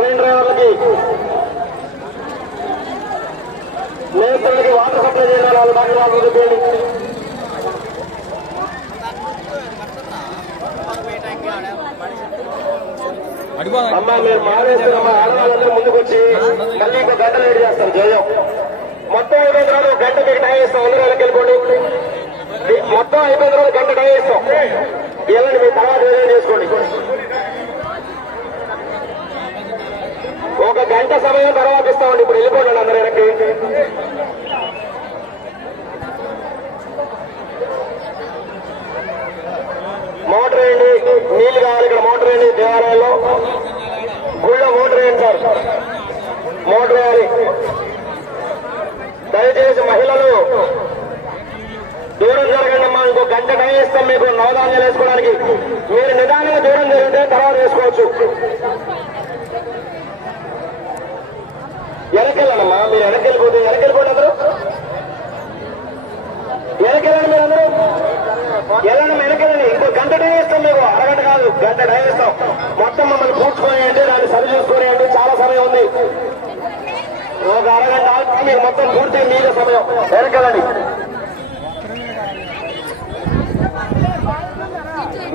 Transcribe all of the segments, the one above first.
Train డ్రైవర్లకి నేతలకి water supply చేయాలి వాళ్ళు బాగా వాళ్ళు చెప్పండి అమ్మా మీరు మానేస్తున్నమ్మా ఆడవాళ్ళందరూ ముందుకు వచ్చి మళ్ళీ ఇంకో గంట లేట్ చేస్తారు జయం. మొత్తం అయిపోయిన తర్వాత ఒక గంట మీకు టైం ఇస్తాం అందరూ వెళ్ళకెళ్ళిపోండి మొత్తం అయిపోయిన తర్వాత గంట టైం ఇస్తాం వెళ్ళండి మీ తర్వాత ఏదైనా చేసుకోండి ఒక గంట తర్వాత ఇస్తామండి ఇప్పుడు వెళ్ళిపోండి అందరూ వెనక్కి. మోటార్ వేయండి. నీళ్ళు కావాలి ఇక్కడ మోటార్ వేయండి దేవాలయంలో గుళ్ళో మోటార్ వేయండి సార్. మోటార్ వేయాలి. దయచేసి మహిళలు దూరం జరగండి అమ్మా. ఇంకో గంట టైం ఇస్తాం మీకు నవధాన్యాలు వేసుకోవడానికి. మీరు నిదానంగా దూరం జరిగితే తర్వాత వేసుకోవచ్చు. మీరు వెనకెళ్ళిపోతే వెనకెళ్ళిపోండి అందరూ. వెనకెళ్ళండి మీరు అందరూ. వెళ్ళండి వెనకెళ్ళండి ఇంకో గంట టైం ఇస్తాం మీకు. అరగంట కాదు గంట టైం ఇస్తాం మొత్తం మమ్మల్ని పూడ్చుకొని అంటే దాన్ని సరి చూసుకొని అంటే చాలా సమయం ఉంది. ఒక అరగంట ఆగి మీరు మొత్తం పూర్తి మీద సమయం. వెనకెళ్ళండి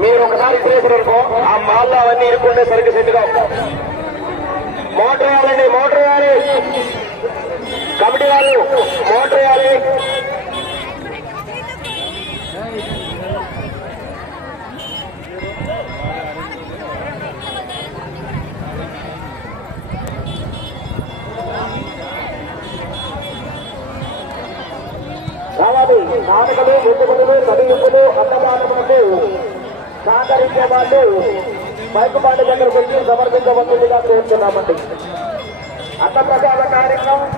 మీరు ఒకసారి చేసినారనుకో ఆ మాల్లో అవన్నీ ఇరుక్కుంటే సరిగ్గా సెట్గా మోటార్ వేయాలండి మోటార్ వేయాలి. కమిటీ వాళ్ళు మోటార్ వేయాలి. రావాలి. నాటకలు ముక్కులు చదివింపులు అన్నదానములకు సహకరించే వాళ్ళు మైకుపాటి దగ్గరకు వచ్చి సమర్పించవలసిందిగా కోరుతున్నామండి. అన్నప్రసాద కార్యక్రమం.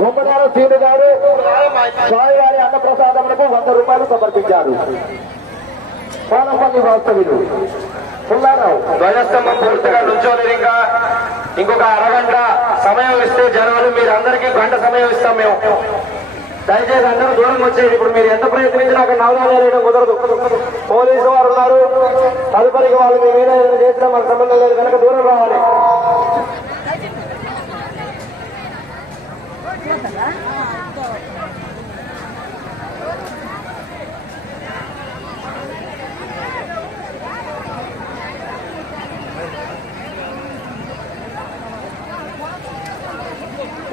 గుమ్మగారు సీని గారు స్వామివారి అన్నప్రసాదములకు వంద రూపాయలు సమర్పించారు. పాలపల్లి వాస్తవ్యులు పుల్లారావు. ధ్వజస్తంభం పూర్తిగా నుంచోలేరు ఇంకా. ఇంకొక అరగంట సమయం ఇస్తే జనాలు మీరు అందరికీ గంట సమయం ఇస్తాం మేము. దయచేసి అందరూ దూరం వచ్చేది ఇప్పుడు మీరు ఎంత ప్రయత్నించినా అక్కడ నవదాలు వేయడం కుదరదు. పోలీసు వారు ఉన్నారు. తదుపరికి వాళ్ళు మీ మీద చేసినా మాకు సంబంధం లేదు. కనుక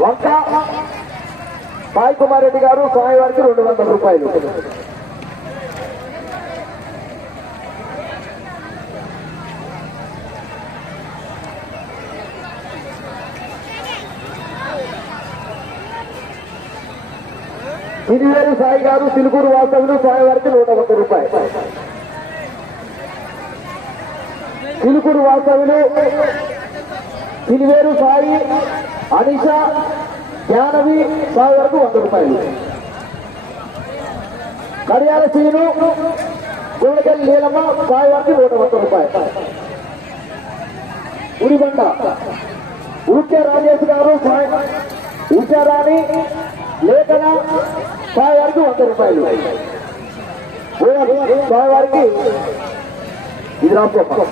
వంక సాయి కుమార్ రెడ్డి గారు స్వామివారికి రెండు వందల రూపాయలు ఇంజనీరు సాయి గారు సిలుకూరు వాస్తవులు గారికి నూట ఒక్క రూపాయలు సిలుకూరు వాస్తవులు సిలివేరు సాయి అనిష జ్ఞానవి సాయి వరకు వంద రూపాయలు. కడియాల సీను గోడకెళ్ళి నీలమ్మ సాయి వరకు నూట వంద రూపాయలు ఉడిబండ ఊకే రాజేష్ గారు సాయి ఉషారాణి లేఖన? సాయి వారికి వంద రూపాయలు. సాయి వారికి ఇది రాసుకో